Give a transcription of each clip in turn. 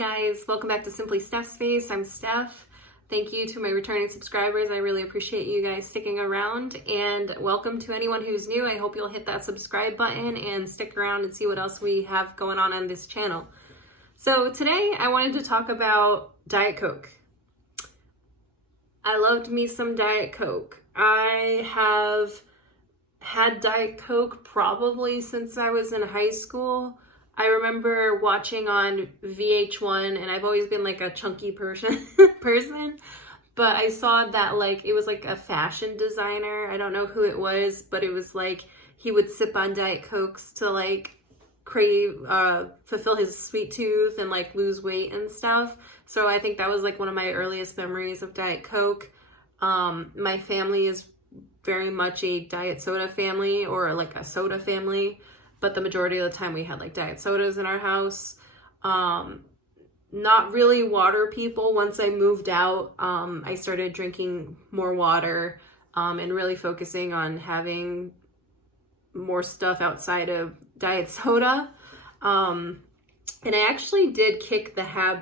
guys, welcome back to Simply Steph's Face. I'm Steph. Thank you to my returning subscribers. I really appreciate you guys sticking around, and welcome to anyone who's new. I hope you'll hit that subscribe button and stick around and see what else we have going on this channel. So today I wanted to talk about Diet Coke. I loved me some Diet Coke. I have had Diet Coke probably since I was in high school. I remember watching on VH1, and I've always been like a chunky person, but I saw that like it was like a fashion designer. I don't know who it was, but it was like he would sip on Diet Cokes to like fulfill his sweet tooth and like lose weight and stuff. So I think that was like one of my earliest memories of Diet Coke. My family is very much a diet soda family, or like a soda family. But the majority of the time we had like diet sodas in our house. Not really water people. Once I moved out, I started drinking more water and really focusing on having more stuff outside of diet soda. And I actually did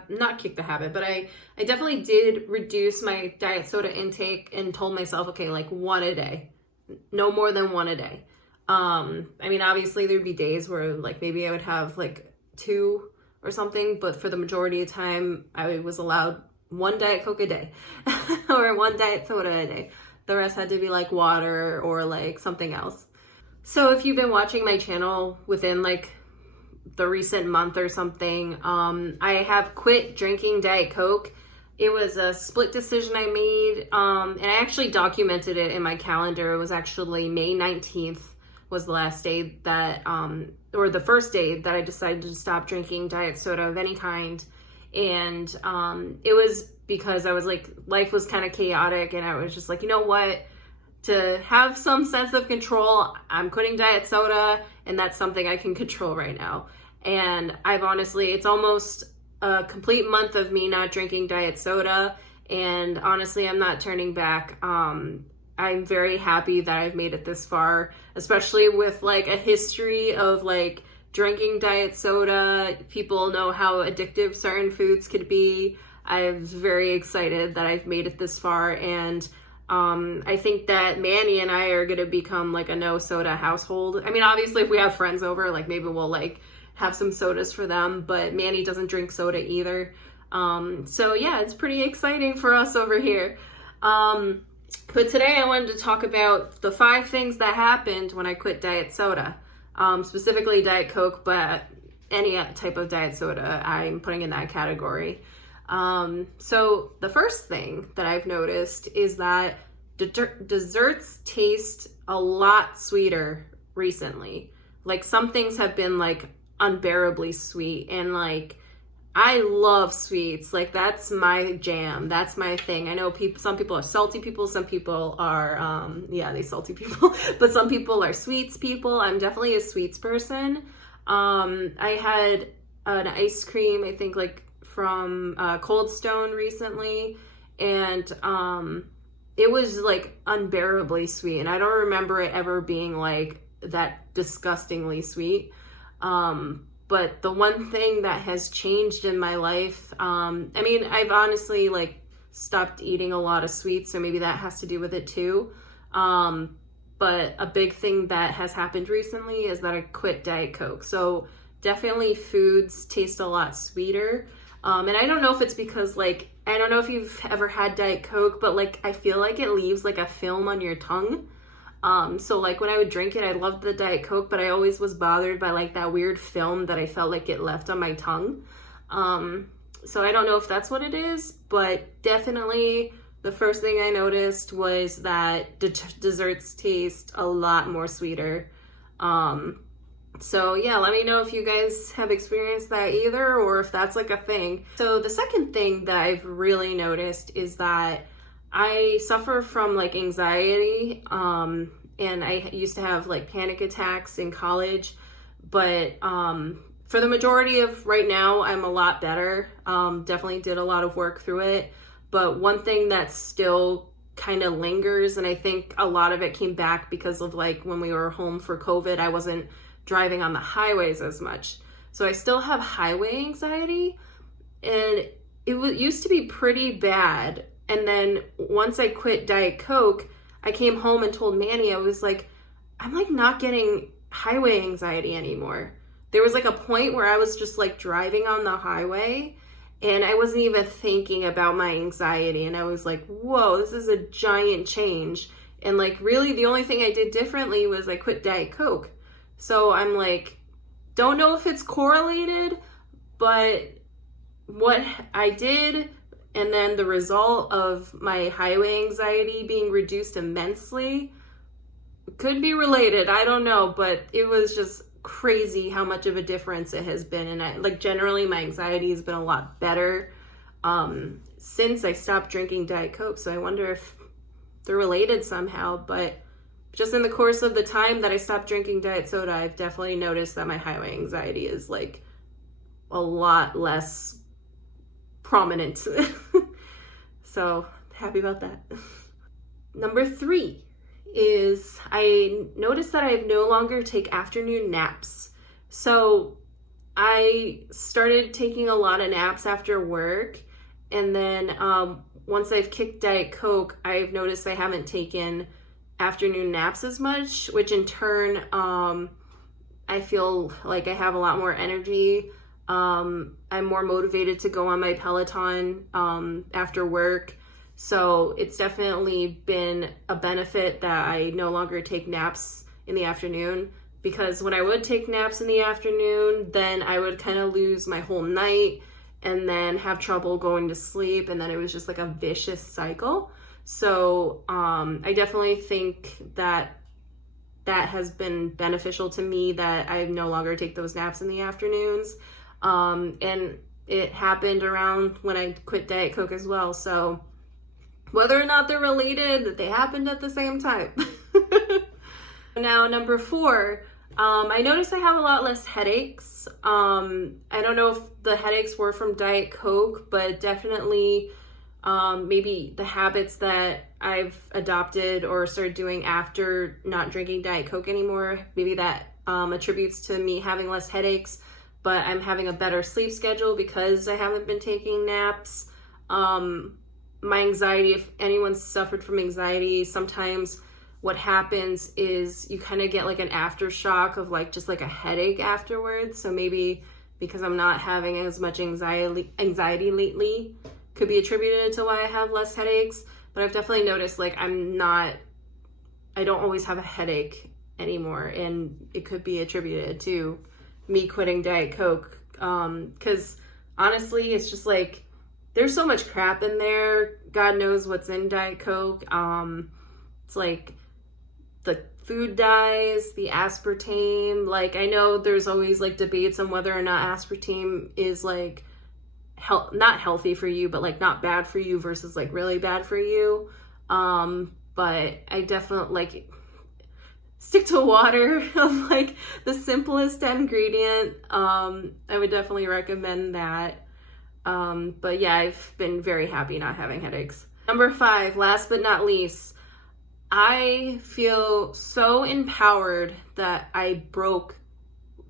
not kick the habit, but I definitely did reduce my diet soda intake and told myself, okay, like one a day, no more than one a day. I mean, obviously there'd be days where like maybe I would have like two or something, but for the majority of the time I was allowed one Diet Coke a day or one diet soda a day. The rest had to be like water or like something else. So if you've been watching my channel within like the recent month or something, I have quit drinking Diet Coke. It was a split decision I made, and I actually documented it in my calendar. It was actually May 19th. Was the last day that, or the first day that I decided to stop drinking diet soda of any kind. And it was because I was like, life was kind of chaotic, and I was just like, you know what? To have some sense of control, I'm quitting diet soda, and that's something I can control right now. And I've honestly, it's almost a complete month of me not drinking diet soda, and honestly, I'm not turning back. I'm very happy that I've made it this far, especially with like a history of like drinking diet soda. People know how addictive certain foods could be. I'm very excited that I've made it this far, and I think that Manny and I are going to become like a no soda household. I mean, obviously if we have friends over, like maybe we'll like have some sodas for them, but Manny doesn't drink soda either. So yeah, it's pretty exciting for us over here. But today I wanted to talk about the 5 things that happened when I quit diet soda, specifically Diet Coke, but any type of diet soda I'm putting in that category. So the first thing that I've noticed is that desserts taste a lot sweeter recently. Like some things have been like unbearably sweet, and like I love sweets. Like that's my jam. That's my thing. I know some people are salty people. Some people are, they salty people, but some people are sweets people. I'm definitely a sweets person. I had an ice cream, I think like from Cold Stone recently, and it was like unbearably sweet. And I don't remember it ever being like that disgustingly sweet. But the one thing that has changed in my life, I mean, I've honestly like stopped eating a lot of sweets, so maybe that has to do with it too. But a big thing that has happened recently is that I quit Diet Coke. So definitely foods taste a lot sweeter. And I don't know if it's because like, I don't know if you've ever had Diet Coke, but like, I feel like it leaves like a film on your tongue. So like when I would drink it, I loved the Diet Coke, but I always was bothered by like that weird film that I felt like it left on my tongue. So I don't know if that's what it is, but definitely the first thing I noticed was that desserts taste a lot more sweeter. So yeah, let me know if you guys have experienced that either, or if that's like a thing. So the second thing that I've really noticed is that I suffer from like anxiety, and I used to have like panic attacks in college, but for the majority of right now, I'm a lot better. Definitely did a lot of work through it, but one thing that still kind of lingers, and I think a lot of it came back because of like when we were home for COVID, I wasn't driving on the highways as much. So I still have highway anxiety, and used to be pretty bad. And then once I quit Diet Coke, I came home and told Manny, I was like, I'm like not getting highway anxiety anymore. There was like a point where I was just like driving on the highway and I wasn't even thinking about my anxiety. And I was like, whoa, this is a giant change. And like really the only thing I did differently was I quit Diet Coke. So I'm like, don't know if it's correlated, but what I did and then the result of my highway anxiety being reduced immensely could be related. I don't know, but it was just crazy how much of a difference it has been. And I like generally my anxiety has been a lot better since I stopped drinking Diet Coke. So I wonder if they're related somehow. But just in the course of the time that I stopped drinking diet soda, I've definitely noticed that my highway anxiety is like a lot less prominent. So happy about that. Number 3 is I noticed that I no longer take afternoon naps. So I started taking a lot of naps after work, and then once I've kicked Diet Coke, I've noticed I haven't taken afternoon naps as much, which in turn I feel like I have a lot more energy. I'm more motivated to go on my Peloton after work. So it's definitely been a benefit that I no longer take naps in the afternoon, because when I would take naps in the afternoon, then I would kind of lose my whole night and then have trouble going to sleep. And then it was just like a vicious cycle. So I definitely think that that has been beneficial to me, that I no longer take those naps in the afternoons. And it happened around when I quit Diet Coke as well. So whether or not they're related, they happened at the same time. Now, number 4, I noticed I have a lot less headaches. I don't know if the headaches were from Diet Coke, but definitely maybe the habits that I've adopted or started doing after not drinking Diet Coke anymore, maybe that attributes to me having less headaches, but I'm having a better sleep schedule because I haven't been taking naps. My anxiety, if anyone's suffered from anxiety, sometimes what happens is you kind of get like an aftershock of like just like a headache afterwards. So maybe because I'm not having as much anxiety lately, could be attributed to why I have less headaches. But I've definitely noticed like I don't always have a headache anymore, and it could be attributed to me quitting Diet Coke. Because honestly, it's just like there's so much crap in there. God knows what's in Diet Coke. It's like the food dyes, the aspartame. Like I know there's always like debates on whether or not aspartame is like not healthy for you, but like not bad for you versus like really bad for you. But I definitely like stick to water of like the simplest ingredient. I would definitely recommend that. But yeah, I've been very happy not having headaches. Number 5, last but not least, I feel so empowered that I broke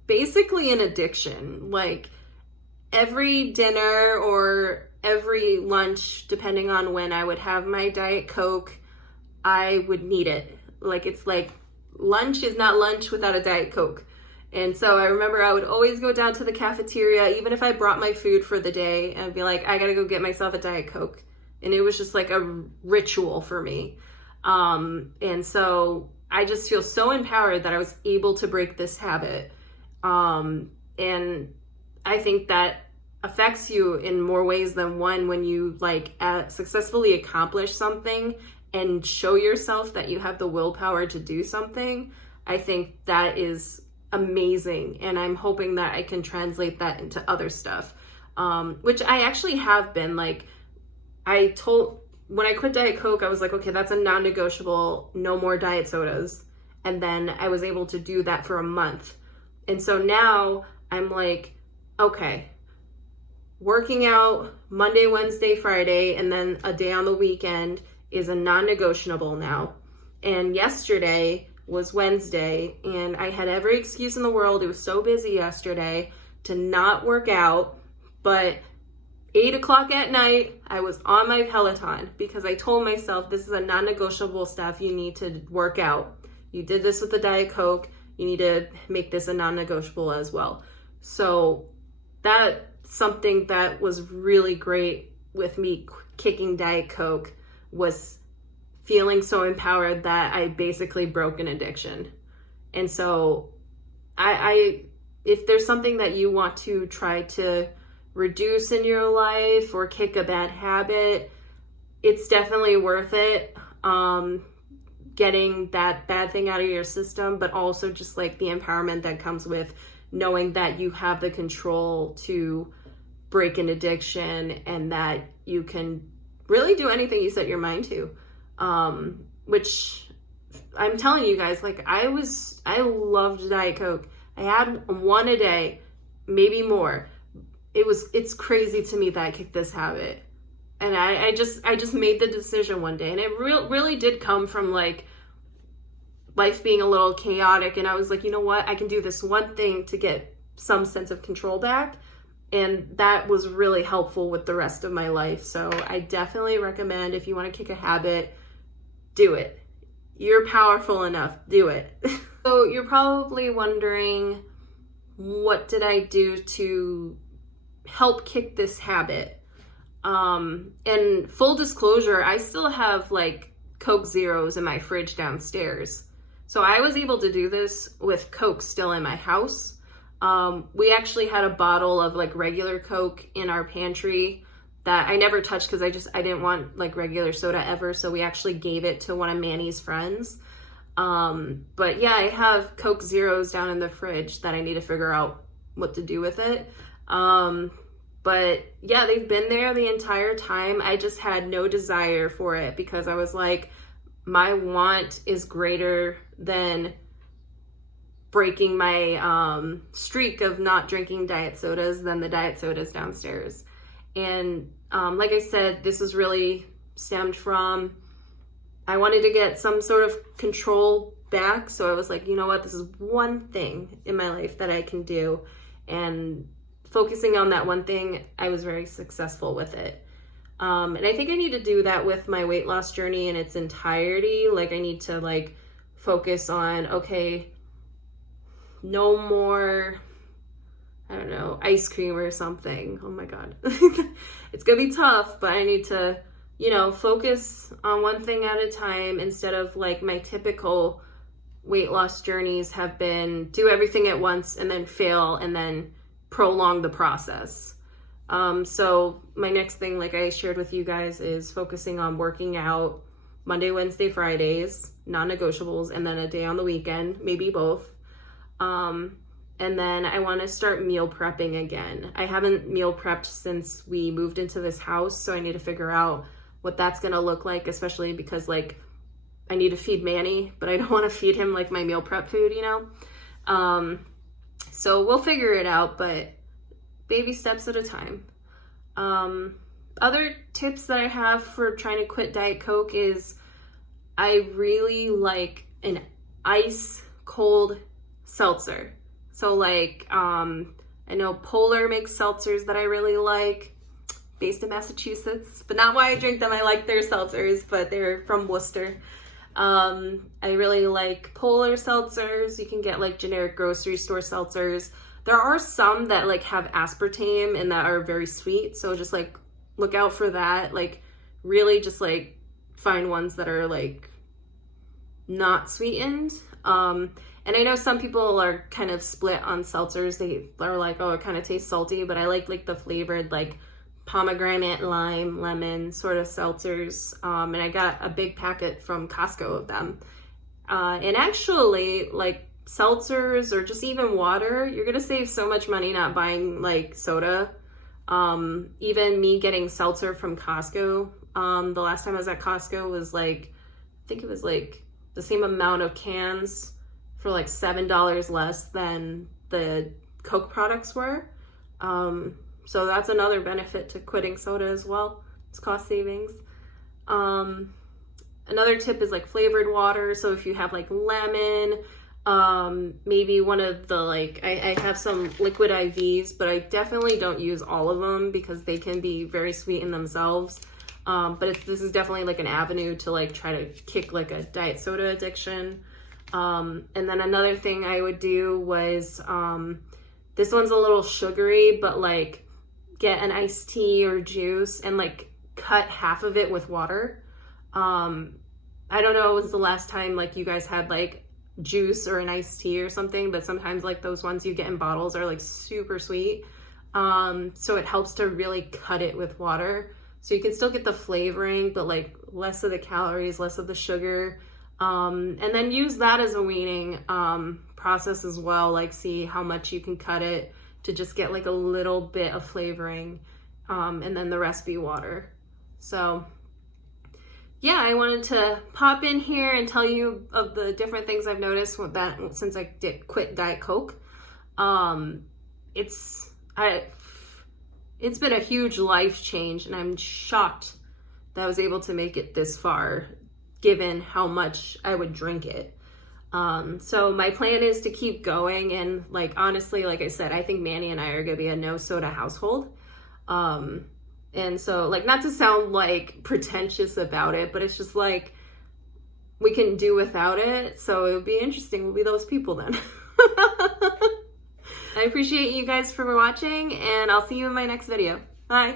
basically an addiction. Like every dinner or every lunch, depending on when I would have my Diet Coke, I would need it. Like it's like lunch is not lunch without a Diet Coke. And so I remember I would always go down to the cafeteria, even if I brought my food for the day, and I'd be like, I gotta go get myself a Diet Coke. And it was just like a ritual for me. And so I just feel so empowered that I was able to break this habit. And I think that affects you in more ways than one when you like successfully accomplish something and show yourself that you have the willpower to do something. I think that is amazing, and I'm hoping that I can translate that into other stuff, which I actually have been. Like when I quit Diet Coke, I was like, okay, that's a non-negotiable, no more diet sodas. And then I was able to do that for a month. And so now I'm like, okay, working out Monday, Wednesday, Friday, and then a day on the weekend is a non-negotiable now. And yesterday was Wednesday, and I had every excuse in the world. It was so busy yesterday to not work out, but 8 o'clock at night, I was on my Peloton because I told myself this is a non-negotiable stuff you need to work out. You did this with the Diet Coke, you need to make this a non-negotiable as well. So that's something that was really great with me kicking Diet Coke, was feeling so empowered that I basically broke an addiction. And so I if there's something that you want to try to reduce in your life or kick a bad habit, it's definitely worth it. Getting that bad thing out of your system, but also just like the empowerment that comes with knowing that you have the control to break an addiction and that you can really do anything you set your mind to. Which I'm telling you guys, like I loved Diet Coke. I had one a day, maybe more. It's crazy to me that I kicked this habit. And I just made the decision one day, and it really did come from like life being a little chaotic. And I was like, you know what? I can do this one thing to get some sense of control back. And that was really helpful with the rest of my life. So I definitely recommend, if you want to kick a habit, do it. You're powerful enough. Do it. So you're probably wondering, what did I do to help kick this habit? And full disclosure, I still have like Coke Zeros in my fridge downstairs. So I was able to do this with Coke still in my house. We actually had a bottle of like regular Coke in our pantry that I never touched because I didn't want like regular soda ever. So we actually gave it to one of Manny's friends. But yeah, I have Coke Zeros down in the fridge that I need to figure out what to do with it. But yeah, they've been there the entire time. I just had no desire for it because I was like, my want is greater than breaking my streak of not drinking diet sodas than the diet sodas downstairs. And like I said, this was really stemmed from, I wanted to get some sort of control back. So I was like, you know what, this is one thing in my life that I can do. And focusing on that one thing, I was very successful with it. And I think I need to do that with my weight loss journey in its entirety. Like I need to like focus on, okay, no more, I don't know, ice cream or something. Oh my God. It's gonna be tough, but I need to, you know, focus on one thing at a time instead of like my typical weight loss journeys have been do everything at once and then fail and then prolong the process. So my next thing, like I shared with you guys, is focusing on working out Monday, Wednesday, Fridays, non-negotiables, and then a day on the weekend, maybe both. And then I want to start meal prepping again. I haven't meal prepped since we moved into this house, so I need to figure out what that's going to look like, especially because like I need to feed Manny, but I don't want to feed him like my meal prep food, you know? So we'll figure it out, but baby steps at a time. Other tips that I have for trying to quit Diet Coke is I really like an ice cold seltzer. So like, I know Polar makes seltzers that I really like, based in Massachusetts, but not why I drink them. I like their seltzers, but they're from Worcester. I really like Polar seltzers. You can get like generic grocery store seltzers. There are some that like have aspartame and that are very sweet. So just like look out for that. Like really just like find ones that are like not sweetened. And I know some people are kind of split on seltzers. They are like, oh, it kind of tastes salty, but I like the flavored like pomegranate, lime, lemon sort of seltzers. And I got a big packet from Costco of them. And actually like seltzers or just even water, you're gonna save so much money not buying like soda. Even me getting seltzer from Costco, the last time I was at Costco was like, I think it was like the same amount of cans for like $7 less than the Coke products were. So that's another benefit to quitting soda as well. It's cost savings. Another tip is like flavored water. So if you have like lemon, Maybe one of the, like, I have some liquid IVs, but I definitely don't use all of them because they can be very sweet in themselves. But this is definitely like an avenue to like try to kick like a diet soda addiction. And then another thing I would do was, this one's a little sugary, but like get an iced tea or juice and like cut half of it with water. I don't know, it was the last time like you guys had like juice or an iced tea or something, but sometimes like those ones you get in bottles are like super sweet. So it helps to really cut it with water. So you can still get the flavoring, but like less of the calories, less of the sugar. And then use that as a weaning process as well. Like see how much you can cut it to just get like a little bit of flavoring. And then the rest be water. So yeah, I wanted to pop in here and tell you of the different things I've noticed with that since I did quit Diet Coke. It's been a huge life change, and I'm shocked that I was able to make it this far, given how much I would drink it. So my plan is to keep going, and like honestly, like I said, I think Manny and I are gonna be a no soda household. And so, like, not to sound like pretentious about it, but it's just like we can do without it. So it would be interesting. We'll be those people then. I appreciate you guys for watching, and I'll see you in my next video. Bye.